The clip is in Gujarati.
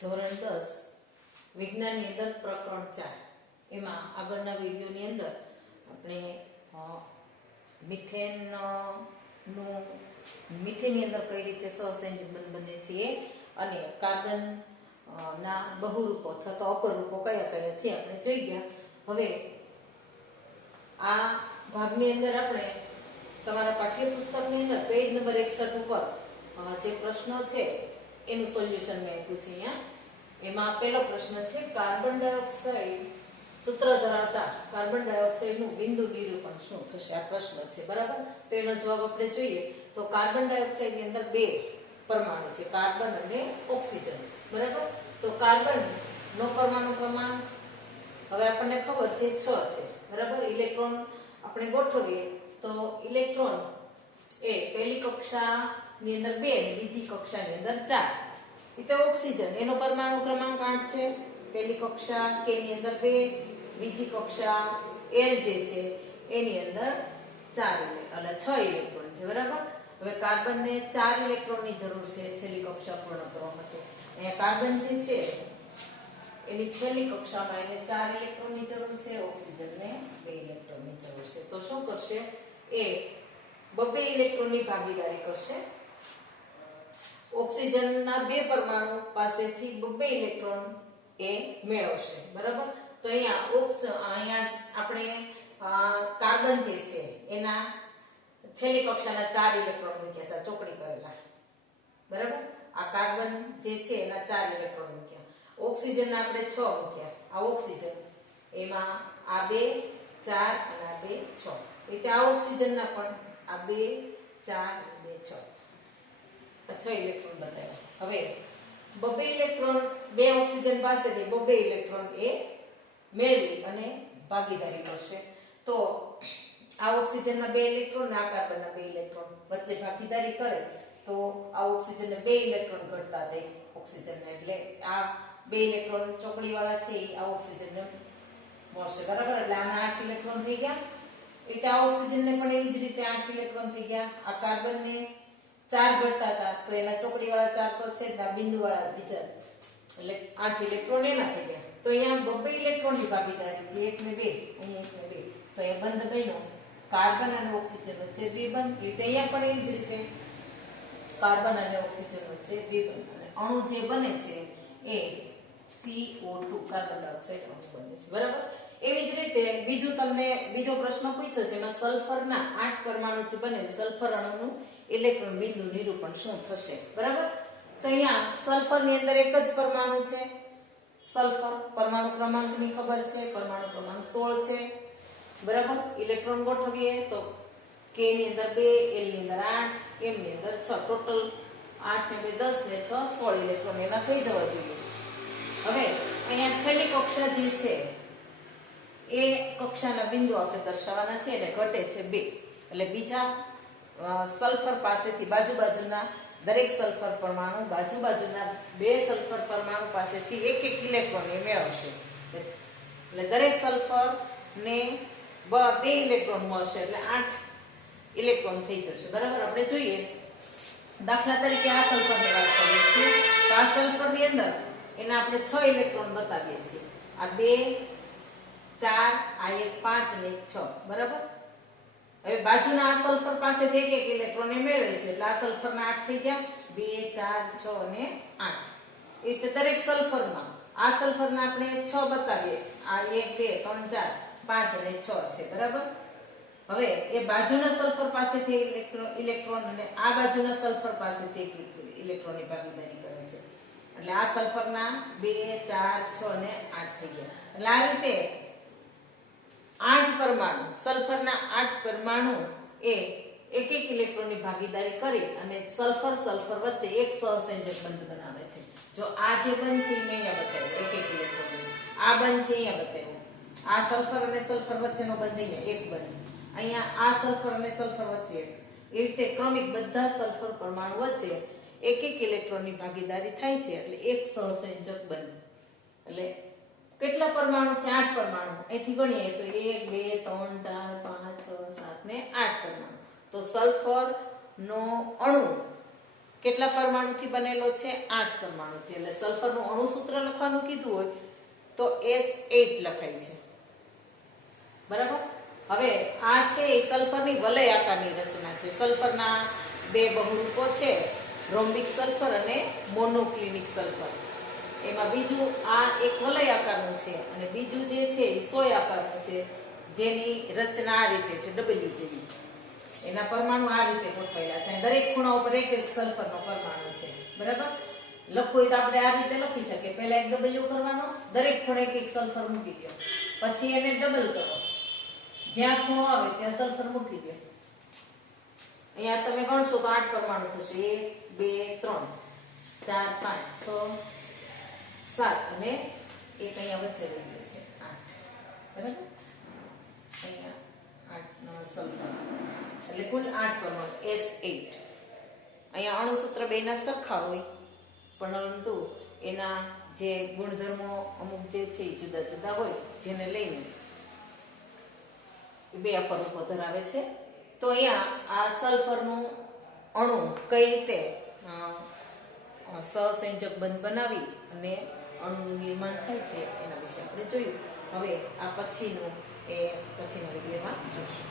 ધોરણ 10 વિજ્ઞાનની અંદર પ્રકરણ 4 એમાં આગળના વિડીયોની અંદર આપણે મિથેનની અંદર કઈ રીતે સહસંયોજક બંધ બને છે અને કાર્બન ના બહુરૂપો થતા અપરૂપો કયા કયા છે આપણે જોઈ ગયા. હવે આ ભાગની અંદર આપણે તમારા પાઠ્યપુસ્તકની અંદર પેજ નંબર 61 ઉપર જે પ્રશ્નો છે એનું સોલ્યુશન મેં આપ્યું છે અહીંયા. એમાં પહેલો પ્રશ્ન છે કાર્બન ડાયોક્સાઇડ સૂત્ર ધરાવતા કાર્બન ડાયોક્સાઇડનું બિંદુ નિરૂપણ શું થશે? આ પ્રશ્ન છે, બરાબર. તો એનો જવાબ આપણે જોઈએ તો કાર્બન ડાયોક્સાઇડની અંદર બે પરમાણુ છે, કાર્બન અને ઓક્સિજન, બરાબર. તો કાર્બન નો પરમાણુ ક્રમાંક હવે આપણને ખબર છે 6 છે, બરાબર. ઇલેક્ટ્રોન આપણે ગોઠવીએ તો ઇલેક્ટ્રોન એ પહેલી કક્ષાની અંદર 2 અને બીજી કક્ષાની અંદર 4. એટલે ઓક્સિજન એનો પરમાણુ ક્રમાંક 8 છે. પહેલી કક્ષા કે ની અંદર 2, બીજી કક્ષા L જે છે એની અંદર 6 ઇલેક્ટ્રોન છે, બરાબર. હવે કાર્બનને 4 ઇલેક્ટ્રોનની જરૂર છે છેલ્લી કક્ષા પૂર્ણ કરવા માટે. અહીંયા કાર્બન જે છે એની છેલ્લી કક્ષામાં એને 4 ઇલેક્ટ્રોનની જરૂર છે, ઓક્સિજનને 2 ઇલેક્ટ્રોનની જરૂર છે. તો શું કરશે? એ 2 ઇલેક્ટ્રોનની ભાગીદારી કરશે. ઓક્સિજનના 2 પરમાણુ પાસેથી 2 ઇલેક્ટ્રોન એ મેળવશે, બરાબર. તો અહીંયા આપણે કાર્બન જે છે એના છેલ્લી કક્ષાના 4 ઇલેક્ટ્રોન મૂક્યા છે, ચોકડી કરેલા, બરાબર. આ કાર્બન જે છે એના 4 ઇલેક્ટ્રોન મૂક્યા. ઓક્સિજનના આપણે 6 મૂક્યા. આ ઓક્સિજન એમાં આ 2 4 અને આ 2 6. એટલે આ ઓક્સિજનના પણ આ 2 4 2 6 ઇલેક્ટ્રોન બતાવ્યા. હવે 2 ઇલેક્ટ્રોન 2 ઓક્સિજન પાસેથી 2 ઇલેક્ટ્રોન એ મેળવી અને ભાગીદારી કરશે. તો આ ઓક્સિજનના 2 ઇલેક્ટ્રોન આ કાર્બનના 2 ઇલેક્ટ્રોન વચ્ચે ભાગીદારી કરે તો આ ઓક્સિજનને 2 ઇલેક્ટ્રોન ઘટતા હતા ઓક્સિજનને. એટલે આ 2 ઇલેક્ટ્રોન ચોકડી વાળા છે એ આ ઓક્સિજનને મળશે, બરાબર. એટલે આના 8 ઇલેક્ટ્રોન થઈ ગયા. એટલે આ ઓક્સિજનને પણ એવી જ રીતે 8 ઇલેક્ટ્રોન થઈ ગયા. આ કાર્બનને 4 ઘટતા હતા તો એના ચોકડી વાળા 4 તો છે, આ બિંદુ વાળા બીજા, એટલે 8 ઇલેક્ટ્રોન એના થઈ ગયા. તો અહીંયા 2 ઇલેક્ટ્રોનની ભાગીદારી છે, 1 ને 2, અહીંયા 1 ને 2. તો અહીંયા બંધ બન્યો કાર્બન અને ઓક્સિજન વચ્ચે દ્વિબંધ. એટલે અહીંયા પણ એવી જ રીતે કાર્બન અને ઓક્સિજન વચ્ચે દ્વિબંધ અને અણુ જે બને છે એ CO2 કાર્બન ડાયોક્સાઇડ અણુ બને છે, બરાબર. એવી જ રીતે બીજો પ્રશ્ન પૂછ્યો છે, એમાં સલ્ફરના 8 પરમાણુથી બનેલ સલ્ફર અણુનું ઇલેક્ટ્રોન બિંદુ નિરૂપણ શું થશે? બરાબર. તો અહીંયા સલ્ફરની અંદર એક જ પરમાણુ છે, સલ્ફર. પરમાણુ ક્રમાંકની ખબર છે, પરમાણુ ક્રમાંક 16 છે, બરાબર. ઇલેક્ટ્રોન ગોઠવીએ તો K ની અંદર 2, L ની અંદર 8, M ની અંદર 6. ટોટલ 8 ને 2 10 ને 6 16 ઇલેક્ટ્રોન એના થઈ જવા જોઈએ. હવે અહીંયા છેલ્લી કક્ષા જે છે એ કક્ષાના બિંદુ આપણે દર્શાવવાના છે અને ઘટે છે 2. એટલે બીજા સલ્ફર પાસેથી બાજુના દરેક સલ્ફર પરમાણુ બાજુના 2 સલ્ફર પરમાણુ પાસેથી 1 ઇલેક્ટ્રોન એ મેળવશે. એટલે દરેક સલ્ફર ને 2 ઇલેક્ટ્રોન મળશે, એટલે 8 ઇલેક્ટ્રોન થઈ જશે, બરાબર. આપણે જોઈએ દાખલા તરીકે આ સલ્ફરની વાત કરીએ છીએ તો આ સલ્ફરની અંદર એના આપણે 6 ઇલેક્ટ્રોન બતાવીએ છીએ. આ 2 4 આ 1 5 અને 1 6, બરાબર. હવે બાજુના આ સલ્ફર પાસેથી 1 ઇલેક્ટ્રોન એ મેળવે છે, એટલે આ સલ્ફરના 8 થઈ ગયા. 2 4 6 અને 8. એટલે દરેક સલ્ફરમાં આ સલ્ફરના આપણે 6 બતાવીએ. આ 1 2 3 4 5 અને 6 છે, બરાબર. હવે એ બાજુના સલ્ફર પાસેથી ઇલેક્ટ્રોન અને આ બાજુના સલ્ફર પાસેથી 1 ઇલેક્ટ્રોનની ભાગીદારી કરે છે. એટલે આ સલ્ફરના 2 4 6 અને 8 થઈ ગયા. એટલે આ રીતે 8 પરમાણુ સલ્ફરના 8 પરમાણુ એ 1 ઇલેક્ટ્રોનની ભાગીદારી કરી અને સલ્ફર વચ્ચે એક સહસંયોજક બંધ બનાવે છે. જો આ જે બંધ છે મેં અહીંયા બતાવ્યું 1 ઇલેક્ટ્રોન, આ બંધ છે અહીંયા બતાવ્યું. આ સલ્ફર અને સલ્ફર વચ્ચેનો બંધ અહીંયા એક બંધ, અહીંયા આ સલ્ફર અને સલ્ફર વચ્ચે એક. એ રીતે ક્રમિક બધા સલ્ફર પરમાણુ વચ્ચે 1 ઇલેક્ટ્રોનની ભાગીદારી થાય છે, એટલે એક સહસંયોજક બંધ. એટલે કેટલા પરમાણુ છે? 8 પરમાણુ. અહીંથી ગણીએ તો 1 2 3 4 5 6 7 ને 8 પરમાણુ. તો સલ્ફર નો અણુ કેટલા પરમાણુથી બનેલો છે? 8 પરમાણુથી. એટલે સલ્ફરનું અણુસૂત્ર લખવાનું કીધું હોય તો S8 લખાય છે. બરાબર. હવે આ છે એ સલ્ફરની વલય આકારની રચના છે. સલ્ફરના બે બહુરૂપો છે, રોમ્બિક સલ્ફર અને મોનોક્લિનિક સલ્ફર. એમાં બીજું આ એક વલય આકારનું છે અને બીજું જે છે એ સોય આકારનું છે, જેની રચના આ રીતે છે, ડબલ્યુ જેવી. એના પરમાણુ આ રીતે ગોઠવાયેલા છે. દરેક ખૂણા ઉપર એક એક સલ્ફરનો પરમાણુ છે. બરાબર. લખવું હોય તો આપણે આ રીતે લખી શકીએ. પહેલા એક ડબલ્યુ કરવાનો, દરેક ખૂણે એક એક સલ્ફર મૂકી દો, પછી એને ડબલ કરો, જ્યાં ખૂણો આવે ત્યાં સલ્ફર મૂકી દો. અહીંયા તમે ગણશો તો 8 પરમાણુ થશે. 1 2 3 4 5 6 7 અને એક અહીંયા વચ્ચે રહી ગયો છે 8. બરાબર. અહીંયા 8 નો સલ્ફર, એટલે કુલ 8 પરમાણુ S8. અહીંયા અણુસૂત્ર બેના સરખા હોય, પરંતુ એના જે ગુણધર્મો અમુક જે છે એ જુદા જુદા હોય, જેને લઈને બે અપરૂપો ધરાવે છે. તો અહીંયા આ સલ્ફરનું અણુ કઈ રીતે સહસંયોજક બંધ બનાવી અને અણુનું નિર્માણ થાય છે એના વિશે આપણે જોયું. હવે આ પછીના વિડીયોમાં જોઈશું.